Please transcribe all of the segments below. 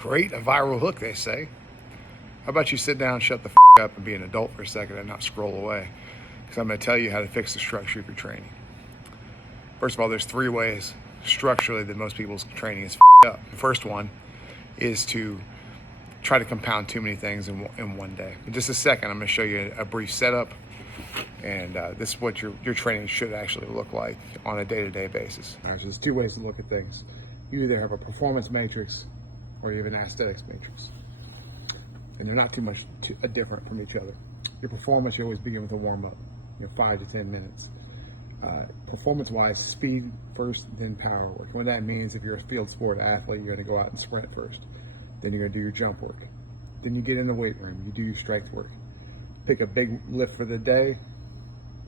Great, a viral hook, they say. How about you sit down, shut the up, and be an adult for a second and not scroll away? Because I'm going to tell you how to fix the structure of your training. First of all, there's 3 ways structurally that most people's training is up. The first one is to try to compound too many things in one day. In just a second, I'm going to show you a brief setup, and this is what your training should actually look like on a day-to-day basis. All right, so there's 2 ways to look at things. You either have a performance matrix or you have an aesthetics matrix. And they're not too much different from each other. Your performance, you always begin with a warm-up, 5 to 10 minutes. Performance-wise, speed first, then power work. What that means, if you're a field sport athlete, you're going to go out and sprint first. Then you're going to do your jump work. Then you get in the weight room, you do your strength work. Pick a big lift for the day,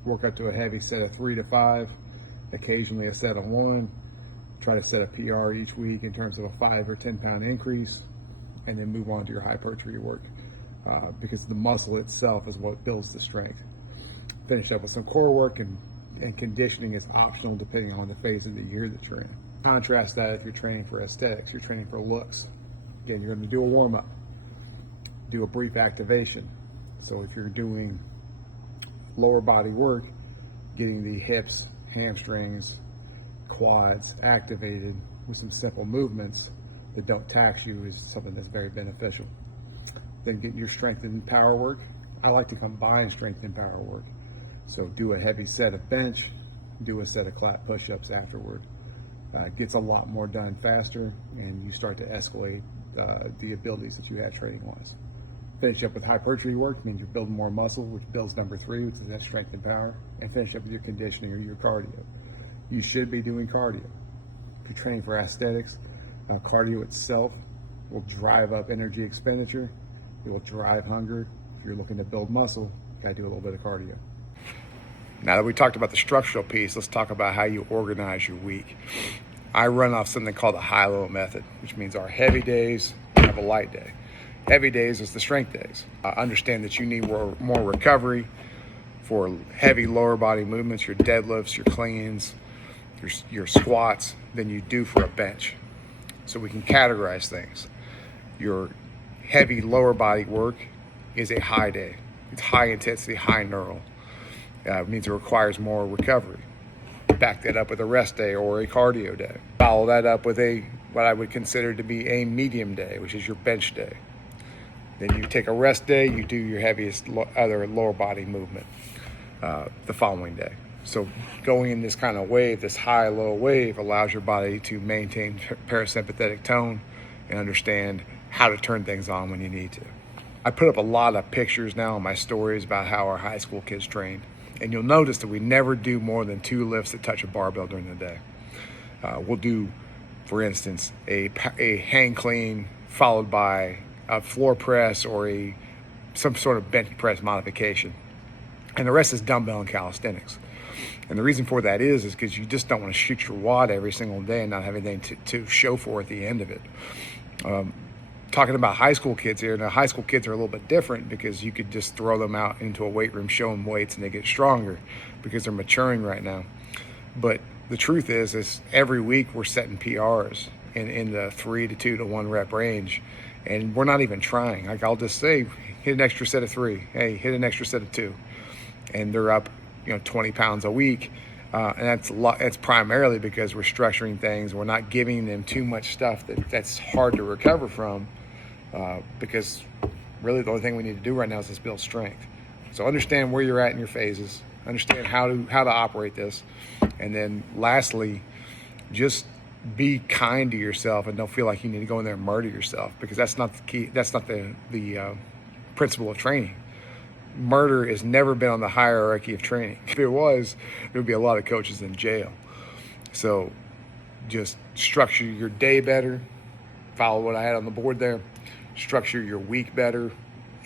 work up to a heavy set of 3 to 5, occasionally a set of 1. Try to set a PR each week in terms of a 5 or 10 pound increase, and then move on to your hypertrophy work because the muscle itself is what builds the strength. Finish up with some core work, and conditioning is optional depending on the phase of the year that you're in. Contrast that if you're training for aesthetics, you're training for looks. Again, you're going to do a warm-up, do a brief activation. So if you're doing lower body work, getting the hips, hamstrings, quads activated with some simple movements that don't tax you is something that's very beneficial. Then getting your strength and power work. I like to combine strength and power work. So do a heavy set of bench, do a set of clap push-ups afterward. Gets a lot more done faster, and you start to escalate the abilities that you had training-wise. Finish up with hypertrophy work, means you're building more muscle, which builds number 3, which is that strength and power. And finish up with your conditioning or your cardio. You should be doing cardio. If you're training for aesthetics, cardio itself will drive up energy expenditure. It will drive hunger. If you're looking to build muscle, you gotta do a little bit of cardio. Now that we talked about the structural piece, let's talk about how you organize your week. I run off something called the high-low method, which means our heavy days have a light day. Heavy days is the strength days. Understand that you need more recovery for heavy lower body movements, your deadlifts, your cleans, your squats, than you do for a bench. So we can categorize things. Your heavy lower body work is a high day. It's high intensity, high neural. It means it requires more recovery. Back that up with a rest day or a cardio day. Follow that up with what I would consider to be a medium day, which is your bench day. Then you take a rest day, you do your heaviest other lower body movement the following day. So going in this kind of wave, this high-low wave, allows your body to maintain parasympathetic tone and understand how to turn things on when you need to. I put up a lot of pictures now in my stories about how our high school kids train. And you'll notice that we never do more than 2 lifts that touch a barbell during the day. We'll do, for instance, a hang clean followed by a floor press or some sort of bench press modification. And the rest is dumbbell and calisthenics. And the reason for that is because you just don't want to shoot your wad every single day and not have anything to show for at the end of it. Talking about high school kids here, now high school kids are a little bit different because you could just throw them out into a weight room, show them weights, and they get stronger because they're maturing right now. But the truth is every week we're setting PRs in the 3 to 2 to 1 rep range, and we're not even trying. Like I'll just say, hit an extra set of 3. Hey, hit an extra set of 2, and they're up 20 pounds a week, and that's primarily because we're structuring things. We're not giving them too much stuff that's hard to recover from, because really the only thing we need to do right now is just build strength. So understand where you're at in your phases, understand how to operate this, and then lastly, just be kind to yourself and don't feel like you need to go in there and murder yourself, because that's not the key. That's not the principle of training. Murder has never been on the hierarchy of training. If it was, there would be a lot of coaches in jail. So just structure your day better, follow what I had on the board there, structure your week better,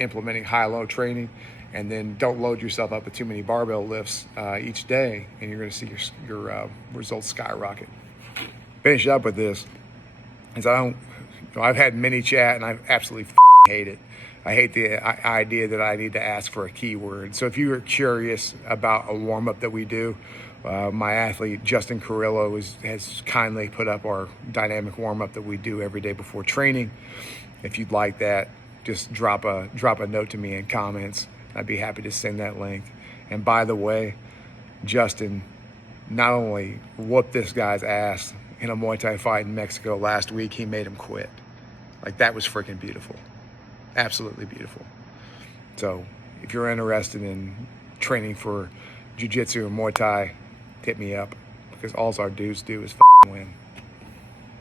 implementing high-low training, and then don't load yourself up with too many barbell lifts each day, and you're going to see your results skyrocket. Finish up with this, is I've had many chat, and I absolutely hate it. I hate the idea that I need to ask for a keyword. So if you are curious about a warm-up that we do, My athlete, Justin Carrillo, has kindly put up our dynamic warm-up that we do every day before training. If you'd like that, just drop a note to me in comments. I'd be happy to send that link. And by the way, Justin not only whooped this guy's ass in a Muay Thai fight in Mexico last week, he made him quit. Like, that was freaking beautiful. Absolutely beautiful. So if you're interested in training for jiu-jitsu or Muay Thai, hit me up, because all our dudes do is win.